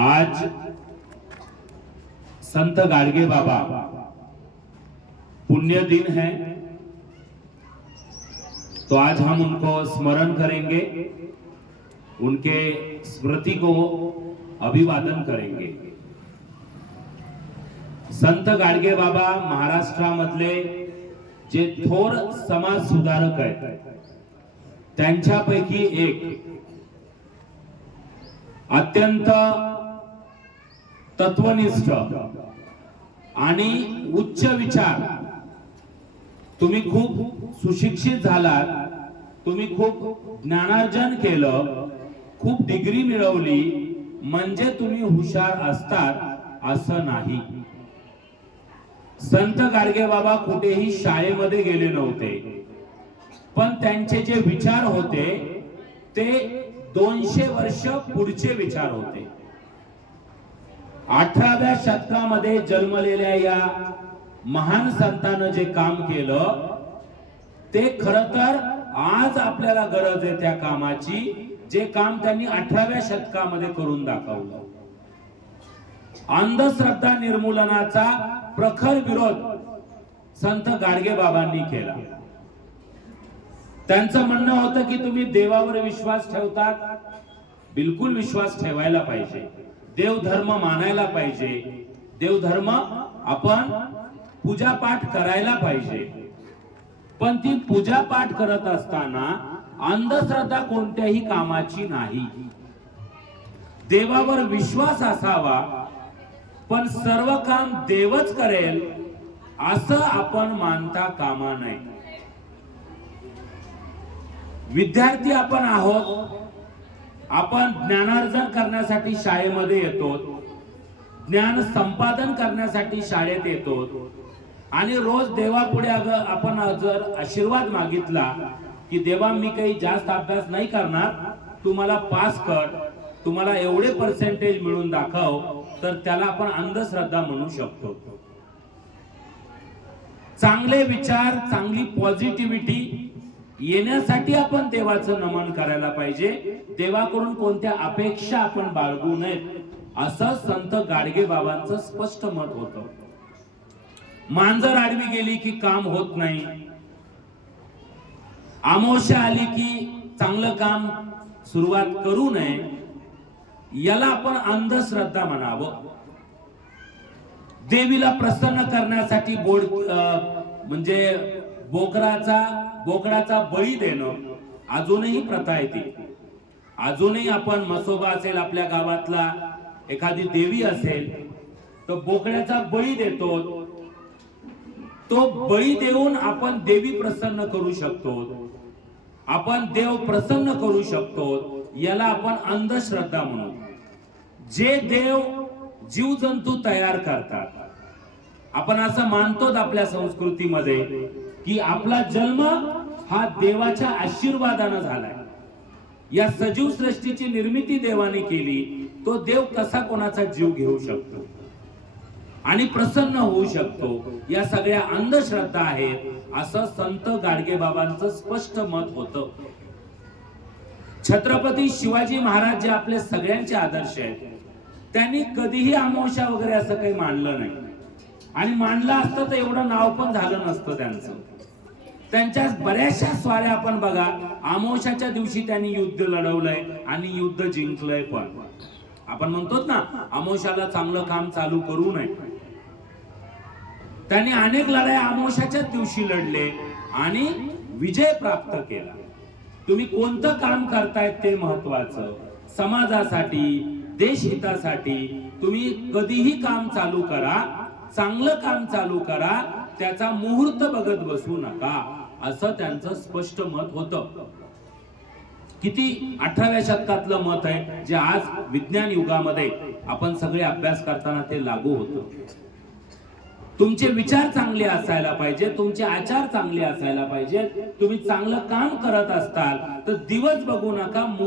आज संत गाडगे बाबा पुण्य दिन है, तो आज हम उनको स्मरण करेंगे, उनके स्मृति को अभिवादन करेंगे। संत गाडगे बाबा महाराष्ट्रामधले जे थोर समाज सुधारक आहेत त्यांच्यापैकी एक, अत्यंत तत्वनिष्ठ आणि उच्च विचार, तुम्ही खूप सुशिक्षित झालात, तुम्ही खूप ज्ञानार्जन केलं, खूप डिग्री मिळवली म्हणजे तुम्ही हुशार असतात असं नाही। संत गाडगे बाबा कुठेही शाळेमध्ये गेले नव्हते, पण त्यांचे जे विचार होते ते 200 वर्ष पुढचे विचार होते। 18व्या शतकामध्ये जन्मलेल्या या महान संतांनी जे काम केलं ते खरं तर आज आपल्याला गरज आहे त्या कामाची, जे काम त्यांनी 18व्या शतकामध्ये करून दाखवलं। अंधश्रद्धा निर्मूलनाचा प्रखर विरोध संत गाडगे बाबांनी केला। त्यांचं म्हणणं होतं की तुम्ही देवावर विश्वास ठेवतात, बिलकुल विश्वास ठेवायला पाहिजे, देवधर्म मानायला पाहिजे, देवधर्म आपण पूजा पाठ करायला पाहिजे, पण ती पूजा पाठ करत असताना अंधश्रद्धा कोणत्याही कामाची नाही। देवावर विश्वास असावा, पण सर्व काम देवच करेल असं आपण मानता कामा नये। विद्यार्थी आपण आहोत, आपण ज्ञानार्जन करण्यासाठी शाळेमध्ये येतो, ज्ञान संपादन करण्यासाठी शाळेत येतो, आणि रोज देवापुढे आपण जर आशीर्वाद मागितला की देवा मी काही जास्त अभ्यास नाही करणार, तुम्हाला पास कर, तुम्हाला एवढे पर्सेंटेज मिळून दाखव, तर त्याला आपण अंधश्रद्धा म्हणू शकतो। चांगले विचार, चांगली पॉझिटिव्हिटी येण्यासाठी आपण देवाचं नमन करायला पाहिजे, देवाकडून कोणत्या अपेक्षा आपण बाळगू नयेत असं संत गाडगे बाबांचं स्पष्ट मत होतं। मांजर आडवी गेली की काम होत नाही, अमावस्या आली की चांगलं काम सुरुवात करू नये, याला आपण अंधश्रद्धा म्हणावं। देवीला प्रसन्न करण्यासाठी म्हणजे बोकडाचा बळी देणं अजूनही प्रथा आहे ती। अजूनही आपण मसोबा असेल, आपल्या गावातला एखादी देवी असेल, तर बोकड्याचा बळी देतो, तो बळी देऊन आपण देवी प्रसन्न करू शकतो, आपण देव प्रसन्न करू शकतो, याला आपण अंधश्रद्धा म्हणू। जे देव जीवजंतू तयार करतात, आपण असं मानतो आपल्या संस्कृतीमध्ये की आपला जन्म हा देवाच्या आशीर्वादाने झालाय, या सजीव सृष्टीची निर्मिती देवाने केली, तो देव कसा कोणाचा जीव घेऊ शकतो आणि प्रसन्न होऊ शकतो, या सगळ्या अंधश्रद्धा आहेत असं संत गाडगे बाबांचं स्पष्ट मत होतं। छत्रपती शिवाजी महाराज जे आपले सगळ्यांचे आदर्श आहेत, त्यांनी कधीही अमावस्या वगैरे असं काही मानलं नाही, आणि मानलं असतं तर एवढं नाव पण झालं नसतं त्यांचं। त्यांच्या बऱ्याचशा स्वाऱ्या आपण बघा, अमावस्याच्या दिवशी त्यांनी युद्ध लढवलंय आणि युद्ध जिंकलंय पण। आपण म्हणतो ना अमावस्याला चांगलं काम चालू करू नये, त्यांनी अनेक लढाया अमावस्याच्या दिवशी लढले आणि विजय प्राप्त केला। तुम्ही कोणतं काम करतायत ते महत्वाचं, समाजासाठी, देशहितासाठी तुम्ही कधीही काम चालू करा, चांगलं काम चालू करा, त्याचा मुहूर्त बघत बसू नका असं त्यांचं स्पष्ट मत होतं। किती 18व्या शतकातलं मत आहे, जे आज विज्ञान युगामध्ये आपण सगळे अभ्यास करताना ते लागू होतं। तुमचे विचार चांगले असायला पाहिजे, तुमचे आचार चांगले असायला पाहिजे, तुम्ही चांगलं काम करत असताल तर दिवस बघू नका,